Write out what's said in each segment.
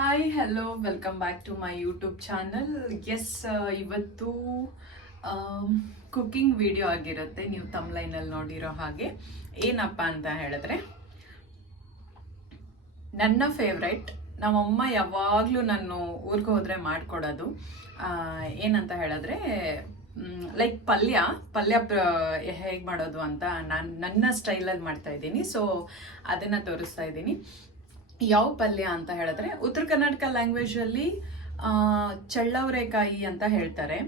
Hi hello welcome back to my YouTube channel yes ಇವತ್ತು cooking video ಆಗಿರುತ್ತೆ. ನೀವು ತಮ್ಲೈನಲ್ಲಿ ನೋಡಿರೋ ಹಾಗೆ. ಏನಪ್ಪ ಅಂತ ಹೇಳಿದ್ರೆ, ನನ್ನ ಫೇವ್ರೆಟ್ ನಮ್ಮಮ್ಮ ಯಾವಾಗಲೂ ನಾನು ಊರಿಗೆ ಹೋದರೆ ಮಾಡಿಕೊಡೋದು. ಏನಂತ ಹೇಳಿದ್ರೆ ಲೈಕ್ ಪಲ್ಯ ಪಲ್ಯ ಹೇಗೆ ಮಾಡೋದು ಅಂತ ನಾನು ನನ್ನ ಸ್ಟೈಲಲ್ಲಿ ಮಾಡ್ತಾ ಇದ್ದೀನಿ. ಸೊ ಅದನ್ನು ತೋರಿಸ್ತಾ ಇದ್ದೀನಿ. ಯಾವ ಪಲ್ಯ ಅಂತ ಹೇಳಿದ್ರೆ ಉತ್ತರ ಕರ್ನಾಟಕ ಲ್ಯಾಂಗ್ವೇಜಲ್ಲಿ ಚಳ್ಳವರೆಕಾಯಿ ಅಂತ ಹೇಳ್ತಾರೆ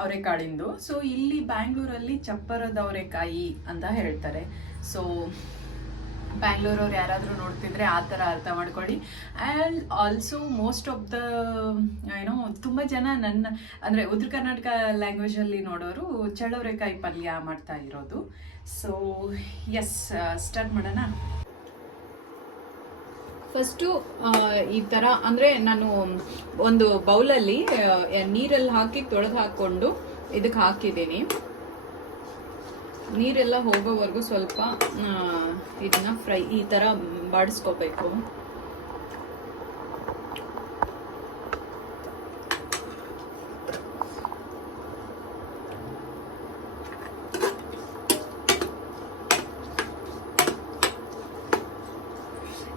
ಅವರೆಕಾಳಿಂದು. ಸೊ ಇಲ್ಲಿ ಬ್ಯಾಂಗ್ಳೂರಲ್ಲಿ ಚಪ್ಪರದ ಅವರೆಕಾಯಿ ಅಂತ ಹೇಳ್ತಾರೆ. ಸೊ ಬ್ಯಾಂಗ್ಳೂರವ್ರು ಯಾರಾದರೂ ನೋಡ್ತಿದ್ರೆ ಆ ಥರ ಅರ್ಥ ಮಾಡ್ಕೊಳ್ಳಿ. And also most of the ಏನೋ, ತುಂಬ ಜನ ನನ್ನ, ಅಂದರೆ ಉತ್ತರ ಕರ್ನಾಟಕ ಲ್ಯಾಂಗ್ವೇಜಲ್ಲಿ ನೋಡೋರು ಚಳ್ಳವರೆಕಾಯಿ ಪಲ್ಯ ಮಾಡ್ತಾ ಇರೋದು. ಸೊ ಎಸ್ ಸ್ಟಾರ್ಟ್ ಮಾಡೋಣ. ಫಸ್ಟು ಈ ಥರ ಅಂದರೆ ನಾನು ಒಂದು ಬೌಲಲ್ಲಿ ನೀರಲ್ಲಿ ಹಾಕಿ ತೊಳೆದು ಹಾಕ್ಕೊಂಡು ಇದಕ್ಕೆ ಹಾಕಿದ್ದೀನಿ. ನೀರೆಲ್ಲ ಹೋಗೋವರೆಗೂ ಸ್ವಲ್ಪ ಇದನ್ನ ಫ್ರೈ, ಈ ಥರ ಬಾಡಿಸ್ಕೋಬೇಕು.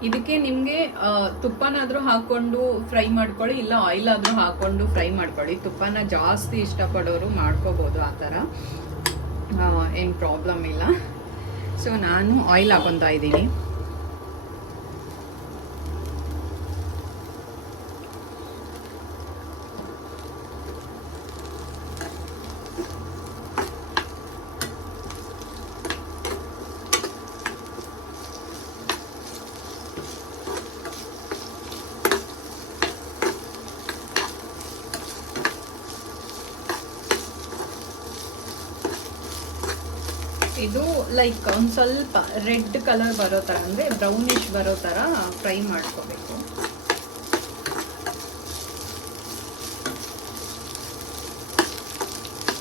ಇದಕ್ಕೆ ನಿಮಗೆ ತುಪ್ಪನಾದರೂ ಹಾಕೊಂಡು ಫ್ರೈ ಮಾಡ್ಕೊಳ್ಳಿ, ಇಲ್ಲ ಆಯಿಲ್ ಆದರೂ ಹಾಕೊಂಡು ಫ್ರೈ ಮಾಡ್ಕೊಳ್ಳಿ. ತುಪ್ಪನ ಜಾಸ್ತಿ ಇಷ್ಟಪಡೋರು ಮಾಡ್ಕೋಬೋದು ಆ ಥರ. ಏನು ಪ್ರಾಬ್ಲಮ್ ಇಲ್ಲ. ಸೊ ನಾನು ಆಯಿಲ್ ಹಾಕೊತಾ ಇದ್ದೀನಿ ಇದು ಲೈಕ್ ಒಂದು ಸ್ವಲ್ಪ ರೆಡ್ ಕಲರ್ ಬರೋ ಥರ ಅಂದರೆ ಬ್ರೌನಿಶ್ ಬರೋ ಥರ ಫ್ರೈ ಮಾಡ್ಕೋಬೇಕು.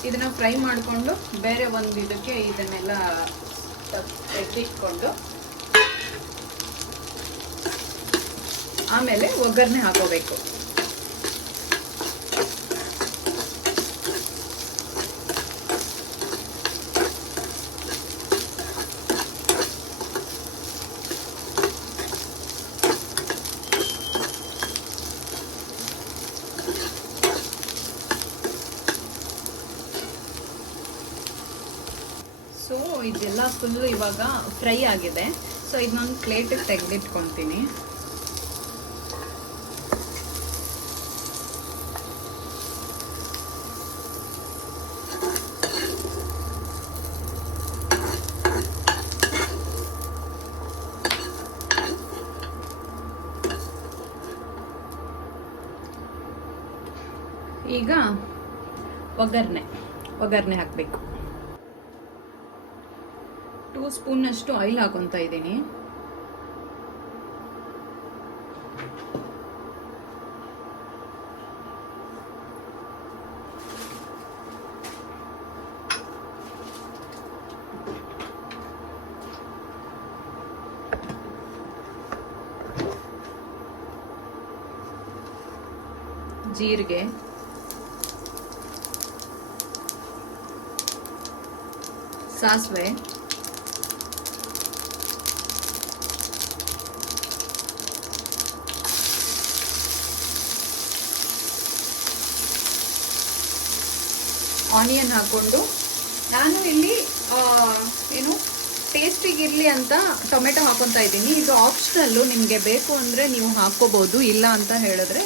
ಇದನ್ನ ಫ್ರೈ ಮಾಡಿಕೊಂಡು ಬೇರೆ ಒಂದು ಇದಕ್ಕೆ ಇದನ್ನೆಲ್ಲ ತೆಗೆದಿಟ್ಕೊಂಡು ಆಮೇಲೆ ಒಗ್ಗರಣೆ ಹಾಕೋಬೇಕು ಸೊ ಇದೆಲ್ಲ ಫುಲ್ ಇವಾಗ ಫ್ರೈ ಆಗಿದೆ. ಸೊ ಇದನ್ನೊಂದು ಪ್ಲೇಟಿಗೆ ತೆಗೆದಿಟ್ಕೊತೀನಿ. ಈಗ ಒಗ್ಗರಣೆ. ಒಗ್ಗರಣೆ ಹಾಕಬೇಕು. ಟೂ ಸ್ಪೂನಷ್ಟು ಆಯಿಲ್ ಹಾಕೊತಾ ಇದ್ದೀನಿ. ಜೀರಿಗೆ. ಸಾಸಿವೆ. ಆನಿಯನ್ ಹಾಕ್ಕೊಂಡು. ನಾನು ಇಲ್ಲಿ ಏನು ಟೇಸ್ಟಿಗಿರಲಿ ಅಂತ ಟೊಮೆಟೊ ಹಾಕೊತಾ ಇದ್ದೀನಿ. ಇದು ಆಪ್ಷನಲ್ಲು ನಿಮಗೆ ಬೇಕು ಅಂದರೆ ನೀವು ಹಾಕ್ಕೋಬೋದು. ಇಲ್ಲ ಅಂತ ಹೇಳಿದ್ರೆ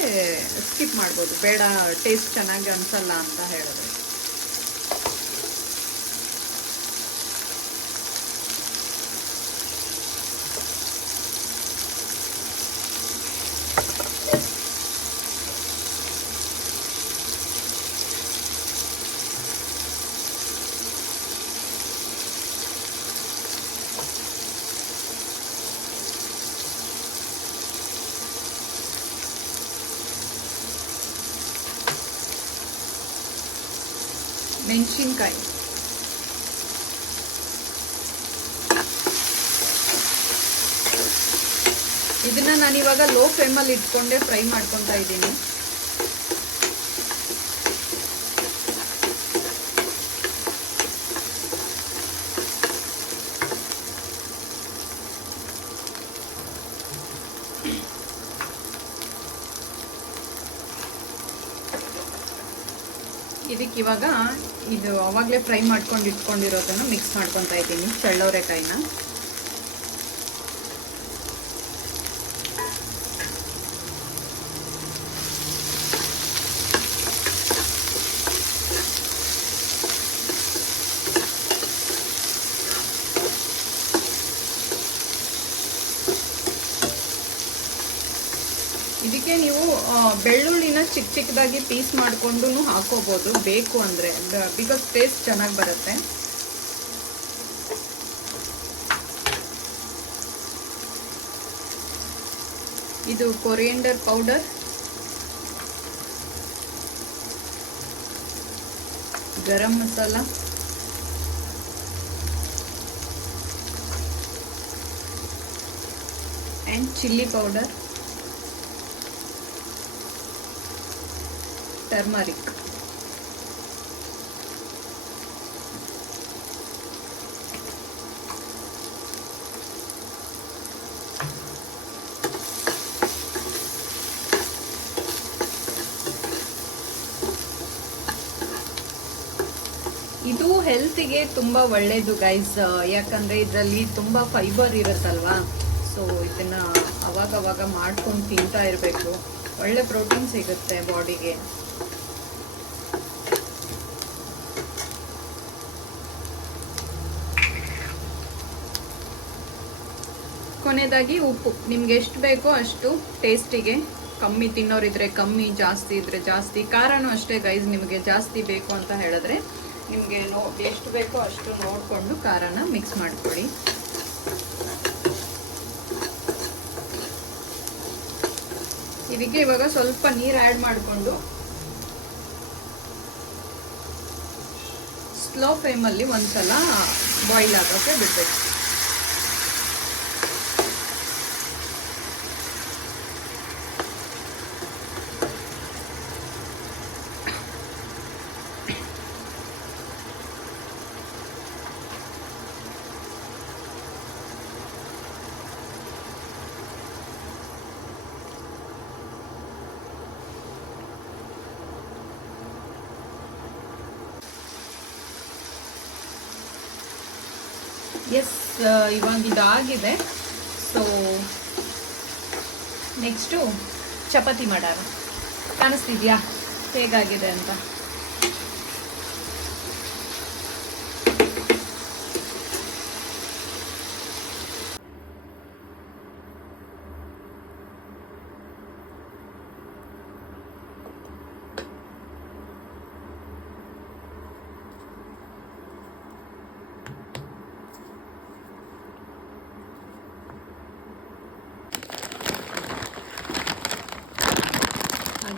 ಸ್ಕಿಪ್ ಮಾಡ್ಬೋದು. ಬೇಡ ಟೇಸ್ಟ್ ಚೆನ್ನಾಗಿ ಅನಿಸಲ್ಲ ಅಂತ ಹೇಳಿದ್ರೆ. ಮೆಣಸಿನ್ಕಾಯಿ ಇದನ್ನ ನಾನು ಇವಾಗ ಲೋ ಫ್ಲೇಮಲ್ಲಿ ಇಟ್ಕೊಂಡೆ ಫ್ರೈ ಮಾಡ್ಕೊತಾ ಇದ್ದೀನಿ. ಇದಕ್ಕೆ ಇವಾಗ ಇದು ಅವಾಗಲೇ ಫ್ರೈ ಮಾಡ್ಕೊಂಡು ಇಟ್ಕೊಂಡಿರೋದನ್ನು ಮಿಕ್ಸ್ ಮಾಡ್ಕೊತಾ ಇದ್ದೀನಿ ಚಳ್ಳವರೆಕಾಯಿನ ಇದಕ್ಕೆ ನೀವು ಬೆಳ್ಳುಳ್ಳಿನ ಚಿಕ್ಕ ಚಿಕ್ಕದಾಗಿ ಪೀಸ್ ಮಾಡಿಕೊಂಡು ಹಾಕೋಬೋದು. ಬೇಕು ಅಂದರೆ. ಬಿಕಾಸ್ ಟೇಸ್ಟ್ ಚೆನ್ನಾಗಿ ಬರುತ್ತೆ. ಇದು coriander powder garam masala. And chilli powder turmeric ಇದು ಹೆಲ್ತಿಗೆ ತುಂಬ ಒಳ್ಳೆಯದು ಗೈಸ್ ಯಾಕಂದರೆ ಇದರಲ್ಲಿ ತುಂಬ ಫೈಬರ್ ಇರುತ್ತಲ್ವಾ? ಸೊ ಇದನ್ನು ಅವಾಗವಾಗ ಮಾಡ್ಕೊಂಡು ತಿಂತಾ ಇರಬೇಕು. ಒಳ್ಳೆ ಪ್ರೋಟೀನ್ ಸಿಗುತ್ತೆ ಬಾಡಿಗೆ ಕೊನೆಯದಾಗಿ ಉಪ್ಪು. ನಿಮ್ಗೆ ಎಷ್ಟು ಬೇಕೋ ಅಷ್ಟು ಟೇಸ್ಟಿಗೆ ಕಮ್ಮಿ ತಿನ್ನೋರಿದ್ರೆ ಕಮ್ಮಿ, ಜಾಸ್ತಿ ಇದ್ರೆ ಜಾಸ್ತಿ. ಖಾರನೂ ಅಷ್ಟೇ ಗೈಸ್ ನಿಮಗೆ ಜಾಸ್ತಿ ಬೇಕು ಅಂತ ಹೇಳಿದ್ರೆ ನಿಮಗೆ ನೋ, ಎಷ್ಟು ಬೇಕೋ ಅಷ್ಟು ನೋಡಿಕೊಂಡು ಖಾರನ ಮಿಕ್ಸ್ ಮಾಡ್ಕೊಳ್ಳಿ. ಇದಕ್ಕೆ ಇವಾಗ ಸ್ವಲ್ಪ ನೀರು ಆ್ಯಡ್ ಮಾಡಿಕೊಂಡು ಸ್ಲೋ ಫ್ಲೇಮಲ್ಲಿ ಒಂದ್ಸಲ ಬಾಯ್ಲ್ ಆಗೋಕ್ಕೆ ಬಿಡಬೇಕು ಎಸ್ ಇವಾಗ ಇದಾಗಿದೆ. ಸೊ ನೆಕ್ಸ್ಟು ಚಪಾತಿ ಮಾಡೋಣ. ಕಾಣಿಸ್ತಿದ್ಯಾ? ಹೇಗಾಗಿದೆ ಅಂತ?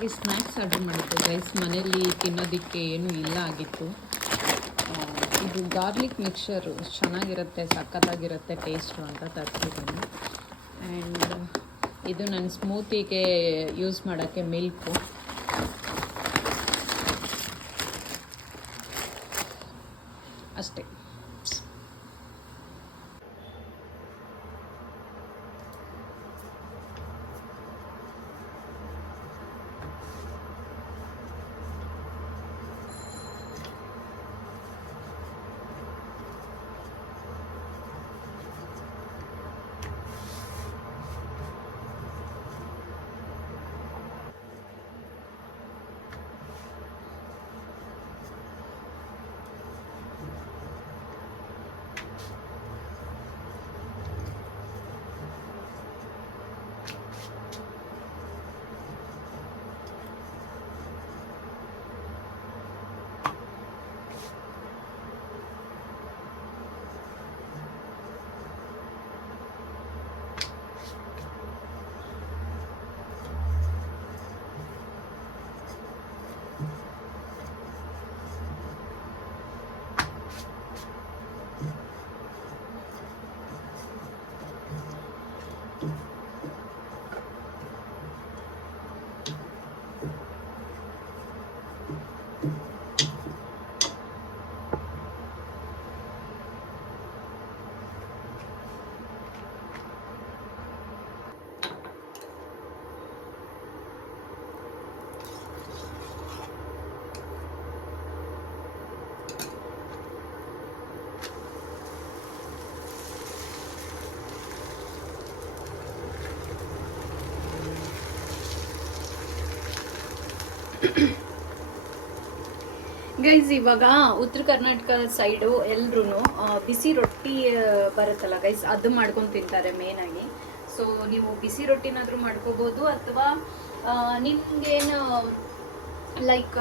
ಹಾಗೆ ಸ್ನ್ಯಾಕ್ಸ್ ಆರ್ಡರ್ ಮಾಡಿದ್ದೆ ಗೈಸ್ ಮನೇಲಿ ತಿನ್ನೋದಕ್ಕೆ ಏನೂ ಇಲ್ಲ ಆಗಿತ್ತು. ಇದು ಗಾರ್ಲಿಕ್ ಮಿಕ್ಸರು ಚೆನ್ನಾಗಿರುತ್ತೆ, ಸಖತ್ತಾಗಿರುತ್ತೆ ಟೇಸ್ಟು ಅಂತ ತರಿಸಿದ್ದೀನಿ. ಆ್ಯಂಡ್ ಇದು ನನ್ನ ಸ್ಮೂತಿಗೆ ಯೂಸ್ ಮಾಡೋಕ್ಕೆ ಮಿಲ್ಕು ಅಷ್ಟೇ. ಗೈಸ್ ಇವಾಗ ಉತ್ತರ ಕರ್ನಾಟಕ ಸೈಡು ಎಲ್ರು ಬಿಸಿ ರೊಟ್ಟಿ ಬರುತ್ತಲ್ಲ ಗೈಸ್ ಅದು ಮಾಡ್ಕೊಂಡು ತಿಂತಾರೆ ಮೇನ್ ಆಗಿ. ಸೊ ನೀವು ಬಿಸಿ ರೊಟ್ಟಿನಾದ್ರೂ ಮಾಡ್ಕೋಬಹುದು ಅಥವಾ ನಿಮ್ಗೇನು ಲೈಕ್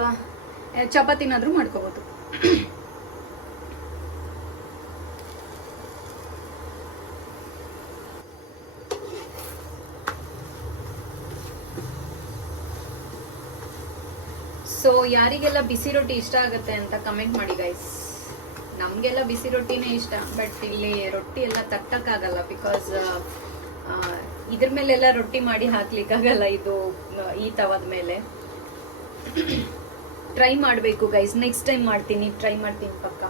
ಚಪಾತಿನಾದ್ರೂ ಮಾಡ್ಕೋಬಹುದು ಸೊ ಯಾರಿಗೆಲ್ಲ ಬಿಸಿ ರೊಟ್ಟಿ ಇಷ್ಟ ಆಗುತ್ತೆ ಅಂತ ಕಮೆಂಟ್ ಮಾಡಿ ಗೈಸ್ ನಮಗೆಲ್ಲ ಬಿಸಿ ರೊಟ್ಟಿನೇ ಇಷ್ಟ ಬಟ್ ಇಲ್ಲಿ ರೊಟ್ಟಿ ಎಲ್ಲ ತಟ್ಟಕ್ಕಾಗಲ್ಲ ಬಿಕಾಸ್ ಇದ್ರ ಮೇಲೆಲ್ಲ ರೊಟ್ಟಿ ಮಾಡಿ ಹಾಕ್ಲಿಕ್ಕಾಗಲ್ಲ ಇದು ಈ ತವದ ಮೇಲೆ. ಟ್ರೈ ಮಾಡಬೇಕು ಗೈಸ್ ನೆಕ್ಸ್ಟ್ ಟೈಮ್ ಮಾಡ್ತೀನಿ ಟ್ರೈ ಮಾಡ್ತೀನಿ ಪಕ್ಕ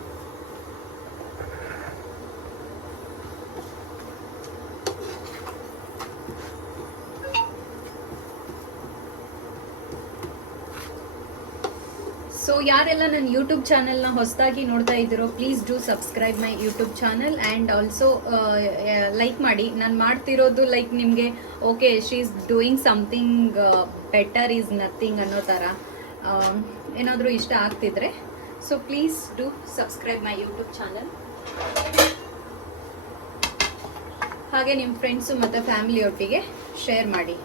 ಸೊ ಯಾರೆಲ್ಲ ನನ್ನ ಯೂಟ್ಯೂಬ್ ಚಾನಲ್ನ ಹೊಸದಾಗಿ ನೋಡ್ತಾ ಇದ್ದೀರೋ please do subscribe my YouTube channel and also like ಮಾಡಿ. ನಾನು ಮಾಡ್ತಿರೋದು ಲೈಕ್ ನಿಮಗೆ okay she is doing something better is nothing ಅನ್ನೋ ಥರ ಏನಾದರೂ ಇಷ್ಟ ಆಗ್ತಿದ್ರೆ so please do subscribe my YouTube channel ಹಾಗೆ ನಿಮ್ಮ ಫ್ರೆಂಡ್ಸು ಮತ್ತು ಫ್ಯಾಮಿಲಿಯೊಟ್ಟಿಗೆ ಶೇರ್ ಮಾಡಿ.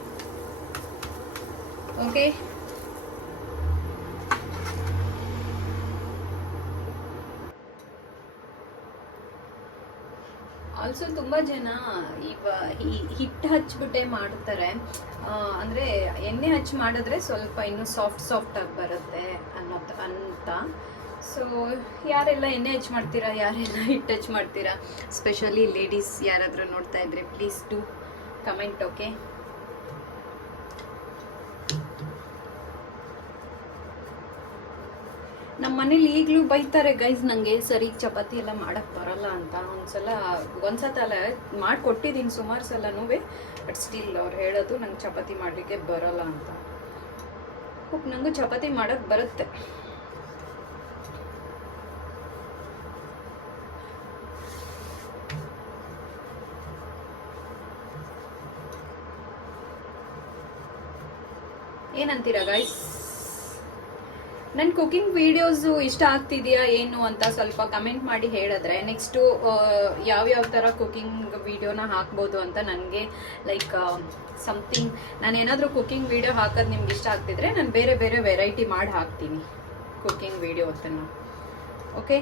ಓಕೆ ಆಲ್ಸೋ ತುಂಬ ಜನ ಹಿ- ಹಿಟ್ಟು ಹಚ್ಬಿಟ್ಟೆ ಮಾಡ್ತಾರೆ. ಅಂದರೆ ಅಂದ್ರೆ ಎಣ್ಣೆ ಹಚ್ಚಿ ಮಾಡಿದ್ರೆ ಸ್ವಲ್ಪ ಇನ್ನೂ ಸಾಫ್ಟ್ ಸಾಫ್ಟ್ ಆಗಿ ಬರುತ್ತೆ ಅನ್ನೋ ಅಂತ. ಸೊ ಯಾರೆಲ್ಲ ಎಣ್ಣೆ ಹಚ್ ಮಾಡ್ತೀರಾ, ಯಾರೆಲ್ಲ ಹಿಟ್ಟು ಹಚ್ ಮಾಡ್ತೀರಾ ಸ್ಪೆಷಲಿ ಲೇಡೀಸ್ ಯಾರಾದರೂ ನೋಡ್ತಾ ಇದ್ರೆ ಪ್ಲೀಸ್ ಡೂ ಕಮೆಂಟ್ ಓಕೆ ನಮ್ಮ ಮನೇಲಿ ಈಗಲೂ ಬೈತಾರೆ, ಗೈಸ್ ನನಗೆ ಸರಿ ಚಪಾತಿ ಎಲ್ಲ ಮಾಡಕ್ ಬರಲ್ಲ ಅಂತ. ಒಂದ್ಸಲ ಒಂದ್ಸತಲ್ಲ ಮಾಡಿಕೊಟ್ಟಿದ್ದೀನಿ ಸುಮಾರು ಸಲನೂ, ಬಟ್ ಸ್ಟಿಲ್ ಅವ್ರು ಹೇಳೋದು ನಂಗೆ ಚಪಾತಿ ಮಾಡಲಿಕ್ಕೆ ಬರಲ್ಲ ಅಂತ. ಹೋಗಿ ನಂಗೂ ಚಪಾತಿ ಮಾಡೋಕ್ಕೆ ಬರುತ್ತೆ. ಏನಂತೀರಾ, ಗೈಸ್? ನನ್ನ ಕುಕಿಂಗ್ ವಿಡಿಯೋಸು ಇಷ್ಟ ಆಗ್ತಿದೆಯಾ ಏನು ಅಂತ ಸ್ವಲ್ಪ ಕಮೆಂಟ್ ಮಾಡಿ ಹೇಳಿದ್ರೆ ನೆಕ್ಸ್ಟು ಯಾವ್ಯಾವ ಥರ ಕುಕಿಂಗ್ ವೀಡಿಯೋನ ಹಾಕ್ಬೋದು ಅಂತ ನನಗೆ, ಲೈಕ್ ಸಮಥಿಂಗ್ ನಾನು ಏನಾದರೂ ಕುಕಿಂಗ್ ವಿಡಿಯೋ ಹಾಕೋದು ನಿಮ್ಗೆ ಇಷ್ಟ ಆಗ್ತಿದ್ರೆ ನಾನು ಬೇರೆ ಬೇರೆ ವೆರೈಟಿ ಮಾಡಿ ಹಾಕ್ತೀನಿ ಕುಕಿಂಗ್ ವಿಡಿಯೋಸನ್ನು ಓಕೆ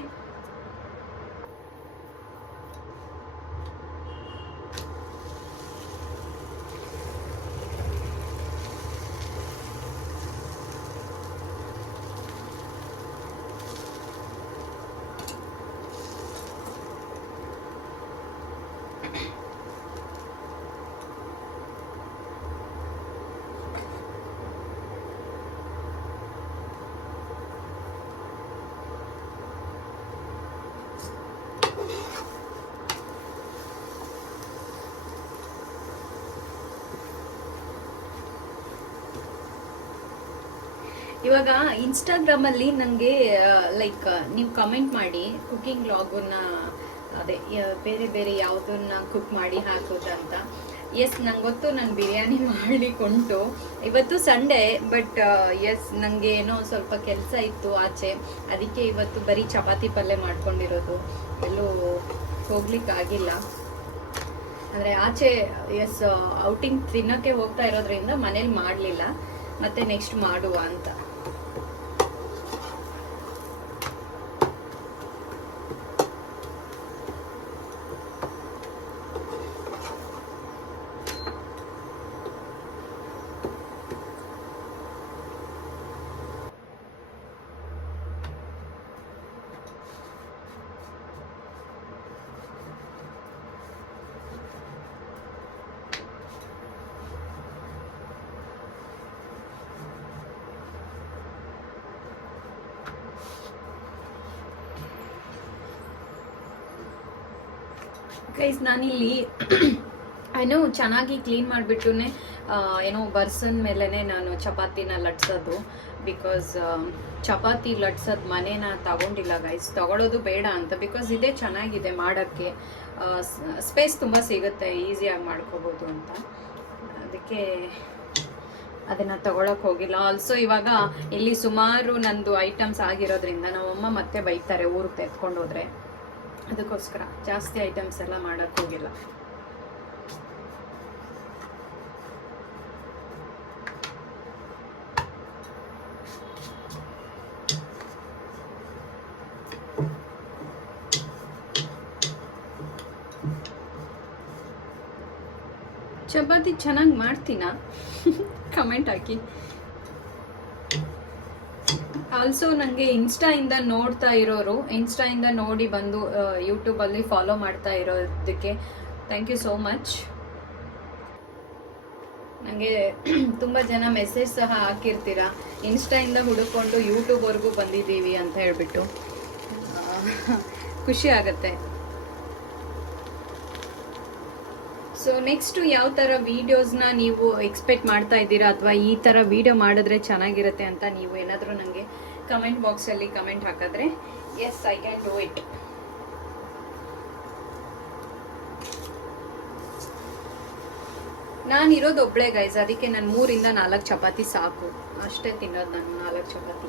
ಇವಾಗ ಇನ್ಸ್ಟಾಗ್ರಾಮಲ್ಲಿ ನನಗೆ ಲೈಕ್ ನೀವು ಕಮೆಂಟ್ ಮಾಡಿ ಕುಕಿಂಗ್ ವ್ಲಾಗನ್ನ ಅದೇ ಬೇರೆ ಬೇರೆ ಯಾವುದನ್ನ ಕುಕ್ ಮಾಡಿ ಹಾಕೋದಂತ. ಎಸ್ ನಂಗೆ ಗೊತ್ತು ನಾನು ಬಿರಿಯಾನಿ ಮಾಡಲಿಕ್ಕುಂಟು ಇವತ್ತು ಸಂಡೇ ಬಟ್ ಎಸ್ ನನಗೆ ಏನೋ ಸ್ವಲ್ಪ ಕೆಲಸ ಇತ್ತು ಆಚೆ. ಅದಕ್ಕೆ ಇವತ್ತು ಬರೀ ಚಪಾತಿ ಪಲ್ಯ ಮಾಡ್ಕೊಂಡಿರೋದು. ಎಲ್ಲೂ ಹೋಗ್ಲಿಕ್ಕಾಗಿಲ್ಲ ಅಂದರೆ ಆಚೆ ಎಸ್ ಔಟಿಂಗ್ ತಿನ್ನೋಕ್ಕೆ ಹೋಗ್ತಾ ಇರೋದ್ರಿಂದ ಮನೇಲಿ ಮಾಡಲಿಲ್ಲ. ಮತ್ತೆ ನೆಕ್ಸ್ಟ್ ಮಾಡುವ ಅಂತ. ಗೈಸ್ ನಾನಿಲ್ಲಿ ಏನು ಚೆನ್ನಾಗಿ ಕ್ಲೀನ್ ಮಾಡಿಬಿಟ್ಟು ಏನೋ ಬರ್ಸನ್ ಮೇಲೇ ನಾನು ಚಪಾತಿನ ಲಟ್ಸೋದು. ಬಿಕಾಸ್ ಚಪಾತಿ ಲಟ್ಸೋದು ಮನೇನ ತಗೊಂಡಿಲ್ಲ ಗೈಸ್ ತಗೊಳ್ಳೋದು ಬೇಡ ಅಂತ. ಬಿಕಾಸ್ ಇದೇ ಚೆನ್ನಾಗಿದೆ ಮಾಡೋಕ್ಕೆ. ಸ್ಪೇಸ್ ತುಂಬ ಸಿಗುತ್ತೆ ಈಸಿಯಾಗಿ ಮಾಡ್ಕೋಬೋದು ಅಂತ. ಅದಕ್ಕೆ ಅದನ್ನು ತಗೊಳಕ್ಕೆ ಹೋಗಿಲ್ಲ. ಆಲ್ಸೋ ಇವಾಗ ಇಲ್ಲಿ ಸುಮಾರು ನಂದು ಐಟಮ್ಸ್ ಆಗಿರೋದ್ರಿಂದ ನಮ್ಮಮ್ಮ ಮತ್ತೆ ಬೈತಾರೆ, ಊರಿಗೆ ತೆಗೆದುಕೊಂಡು ಹೋದ್ರೆ. ಅದಕ್ಕೋಸ್ಕರ ಜಾಸ್ತಿ ಐಟಮ್ಸ್ ಎಲ್ಲ ಮಾಡೋಕ್ಕೆ ಹೋಗಿಲ್ಲ. ಚಪಾತಿ ಚೆನ್ನಾಗಿ ಮಾಡ್ತೀನಾ? ಕಮೆಂಟ್ ಹಾಕಿ. ಆಲ್ಸೋ ನನಗೆ ಇನ್ಸ್ಟಾಯಿಂದ ನೋಡ್ತಾ ಇರೋರು ಇನ್ಸ್ಟಾಯಿಂದ ನೋಡಿ ಬಂದು ಯೂಟ್ಯೂಬಲ್ಲಿ ಫಾಲೋ ಮಾಡ್ತಾ ಇರೋದಕ್ಕೆ ಥ್ಯಾಂಕ್ ಯು ಸೋ ಮಚ್ ನನಗೆ ತುಂಬ ಜನ ಮೆಸೇಜ್ ಸಹ ಹಾಕಿರ್ತೀರ? ಇನ್ಸ್ಟಾಯಿಂದ ಹುಡುಕೊಂಡು ಯೂಟ್ಯೂಬ್ವರೆಗೂ ಬಂದಿದ್ದೀವಿ ಅಂತ ಹೇಳಿಬಿಟ್ಟು. ಖುಷಿ ಆಗುತ್ತೆ. ಸೊ ನೆಕ್ಸ್ಟ್ ಯಾವ ಥರ ವೀಡಿಯೋಸ್ನ ನೀವು ಎಕ್ಸ್ಪೆಕ್ಟ್ ಮಾಡ್ತಾ ಇದ್ದೀರಾ? ಅಥವಾ ಈ ಥರ ವಿಡಿಯೋ ಮಾಡಿದ್ರೆ ಚೆನ್ನಾಗಿರುತ್ತೆ ಅಂತ ನೀವು ಏನಾದರೂ ನನಗೆ ಕಮೆಂಟ್ ಬಾಕ್ಸಲ್ಲಿ ಕಮೆಂಟ್ ಹಾಕಿದ್ರೆ yes I can do it ನಾನು ಇರೋದು ಒಬ್ಳೆ ಗೈಸ್ ಅದಕ್ಕೆ ನಾನು ಮೂರಿಂದ ನಾಲ್ಕು ಚಪಾತಿ ಸಾಕು. ಅಷ್ಟೇ ತಿನ್ನೋದು ನಾನು, ನಾಲ್ಕು ಚಪಾತಿ.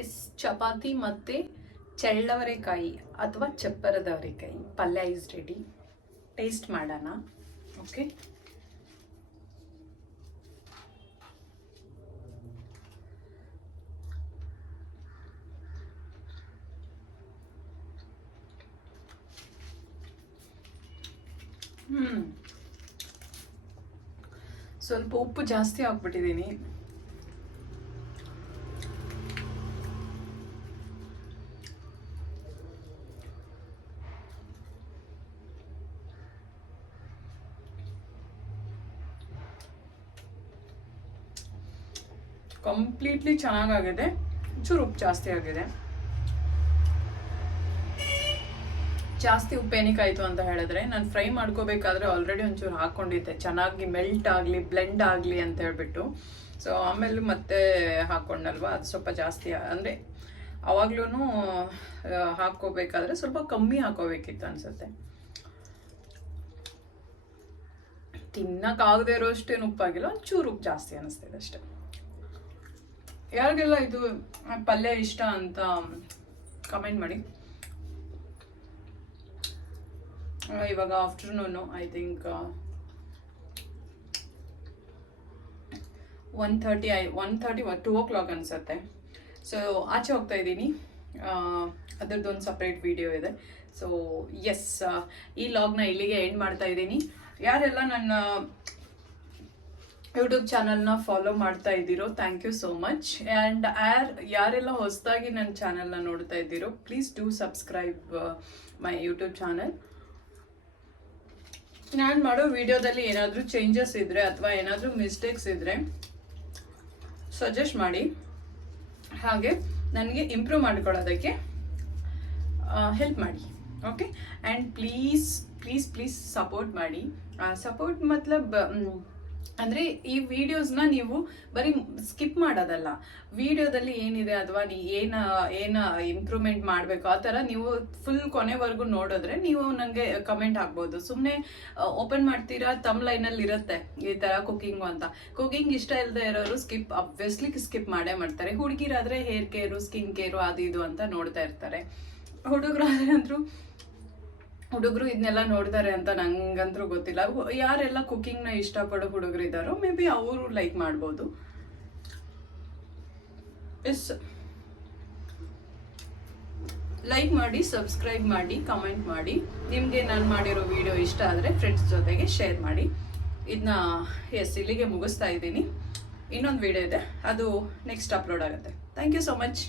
ಎಸ್ ಚಪಾತಿ ಮತ್ತು ಚಳ್ಳವರೆಕಾಯಿ ಅಥವಾ ಚಪ್ಪರದವರೆಕಾಯಿ, ಪಲ್ಯ ಇಸ್ ರೆಡಿ ಟೇಸ್ಟ್ ಮಾಡೋಣ ಓಕೆ ಸ್ವಲ್ಪ ಉಪ್ಪು ಜಾಸ್ತಿ ಹಾಕ್ಬಿಟ್ಟಿದ್ದೀನಿ. ಕಂಪ್ಲೀಟ್ಲಿ ಚೆನ್ನಾಗಾಗಿದೆ. ಚೂರು ಉಪ್ಪು ಜಾಸ್ತಿ ಆಗಿದೆ. ಜಾಸ್ತಿ ಉಪ್ಪು ಏನಕ್ಕಾಯ್ತು ಅಂತ ಹೇಳಿದ್ರೆ, ನಾನು ಫ್ರೈ ಮಾಡ್ಕೋಬೇಕಾದ್ರೆ ಆಲ್ರೆಡಿ ಒಂಚೂರು ಹಾಕೊಂಡಿದ್ದೆ ಚೆನ್ನಾಗಿ ಮೆಲ್ಟ್ ಆಗಲಿ ಬ್ಲೆಂಡ್ ಆಗಲಿ ಅಂತ ಹೇಳ್ಬಿಟ್ಟು. ಸೊ ಆಮೇಲೆ ಮತ್ತೆ ಹಾಕೊಂಡಲ್ವಾ? ಅದು ಸ್ವಲ್ಪ ಜಾಸ್ತಿ ಅಂದರೆ ಅವಾಗ್ಲೂ ಹಾಕೋಬೇಕಾದ್ರೆ ಸ್ವಲ್ಪ ಕಮ್ಮಿ ಹಾಕೋಬೇಕಿತ್ತು ಅನ್ಸುತ್ತೆ. ತಿನ್ನಕ್ಕಾಗದೇ ಇರೋಷ್ಟೇನು ಉಪ್ಪಾಗಿಲ್ಲ, ಒಂಚೂರು ಉಪ್ಪು ಜಾಸ್ತಿ ಅನ್ನಿಸ್ತಿದೆ ಅಷ್ಟೇ. ಯಾರಿಗೆಲ್ಲ ಇದು ಪಲ್ಯ ಇಷ್ಟ ಅಂತ ಕಮೆಂಟ್ ಮಾಡಿ. ಇವಾಗ afternoon I think one thirty I one thirty two o'clock ಅನಿಸುತ್ತೆ. ಸೊ ಆಚೆ ಹೋಗ್ತಾ ಇದ್ದೀನಿ. ಅದರದ್ದೊಂದು ಸಪ್ರೇಟ್ ವಿಡಿಯೋ ಇದೆ. ಸೊ ಎಸ್ ಈ ಲಾಗ್ನ ಇಲ್ಲಿಗೆ ಎಂಡ್ ಮಾಡ್ತಾ ಇದ್ದೀನಿ. ಯಾರೆಲ್ಲ ನನ್ನ ಯೂಟ್ಯೂಬ್ ಚಾನಲ್ನ ಫಾಲೋ ಮಾಡ್ತಾ ಇದ್ದೀರೋ thank you so much and ಯಾರ್ ಯಾರೆಲ್ಲ ಹೊಸದಾಗಿ ನನ್ನ ಚಾನಲ್ನ ನೋಡ್ತಾ ಇದ್ದೀರೋ please do subscribe my YouTube channel ನಾನು ಮಾಡೋ ವಿಡಿಯೋದಲ್ಲಿ ಏನಾದರೂ ಚೇಂಜಸ್ ಇದ್ದರೆ ಅಥವಾ ಏನಾದರೂ ಮಿಸ್ಟೇಕ್ಸ್ ಇದ್ದರೆ ಸಜೆಸ್ಟ್ ಮಾಡಿ. ಹಾಗೆ ನನಗೆ ಇಂಪ್ರೂವ್ ಮಾಡ್ಕೊಳ್ಳೋದಕ್ಕೆ ಹೆಲ್ಪ್ ಮಾಡಿ. Okay and please please please support ಮಾಡಿ. ಸಪೋರ್ಟ್ ಮತ್ಲಬ್ ಮ್, ಅಂದ್ರೆ ಈ ವಿಡಿಯೋಸ್ನ ನೀವು ಬರೀ ಸ್ಕಿಪ್ ಮಾಡೋದಲ್ಲ. ವಿಡಿಯೋದಲ್ಲಿ ಏನಿದೆ ಅಥವಾ ನೀ ಏನ ಏನ ಇಂಪ್ರೂವ್ಮೆಂಟ್ ಮಾಡಬೇಕು, ಆ ಥರ ನೀವು ಫುಲ್ ಕೊನೆವರೆಗೂ ನೋಡಿದ್ರೆ ನೀವು ನನಗೆ ಕಮೆಂಟ್ ಹಾಕ್ಬೋದು. ಸುಮ್ಮನೆ ಓಪನ್ ಮಾಡ್ತೀರಾ ತಮ್ ಲೈನಲ್ಲಿ ಇರುತ್ತೆ ಈ ಥರ ಕುಕ್ಕಿಂಗು ಅಂತ. ಕುಕ್ಕಿಂಗ್ ಇಷ್ಟ ಇಲ್ಲದೆ ಇರೋರು ಸ್ಕಿಪ್ ಅಬ್ವಿಯಸ್ಲಿ ಸ್ಕಿಪ್ ಮಾಡೇ ಮಾಡ್ತಾರೆ. ಹುಡುಗಿರಾದ್ರೆ ಹೇರ್ ಕೇರು ಸ್ಕಿನ್ ಕೇರು ಅದು ಇದು ಅಂತ ನೋಡ್ತಾ ಇರ್ತಾರೆ. ಹುಡುಗರಾದ್ರೆ ಅಂದ್ರು ಹುಡುಗರು ಇದನ್ನೆಲ್ಲ ನೋಡ್ತಾರೆ ಅಂತ ನಂಗಂತೂ ಗೊತ್ತಿಲ್ಲ. ಯಾರೆಲ್ಲ ಕುಕ್ಕಿಂಗ್ನ ಇಷ್ಟಪಡೋ ಹುಡುಗರು ಇದ್ದಾರೋ ಮೇ ಬಿ ಅವರು ಲೈಕ್ ಮಾಡ್ಬೋದು. ಎಸ್ ಲೈಕ್ ಮಾಡಿ ಸಬ್ಸ್ಕ್ರೈಬ್ ಮಾಡಿ ಕಮೆಂಟ್ ಮಾಡಿ. ನಿಮಗೆ ನಾನು ಮಾಡಿರೋ ವಿಡಿಯೋ ಇಷ್ಟ ಆದರೆ ಫ್ರೆಂಡ್ಸ್ ಜೊತೆಗೆ ಶೇರ್ ಮಾಡಿ. ಇದನ್ನ ಎಸ್ ಇಲ್ಲಿಗೆ ಮುಗಿಸ್ತಾ ಇದ್ದೀನಿ. ಇನ್ನೊಂದು ವಿಡಿಯೋ ಇದೆ. ಅದು ನೆಕ್ಸ್ಟ್ ಅಪ್ಲೋಡ್ ಆಗುತ್ತೆ. Thank you so much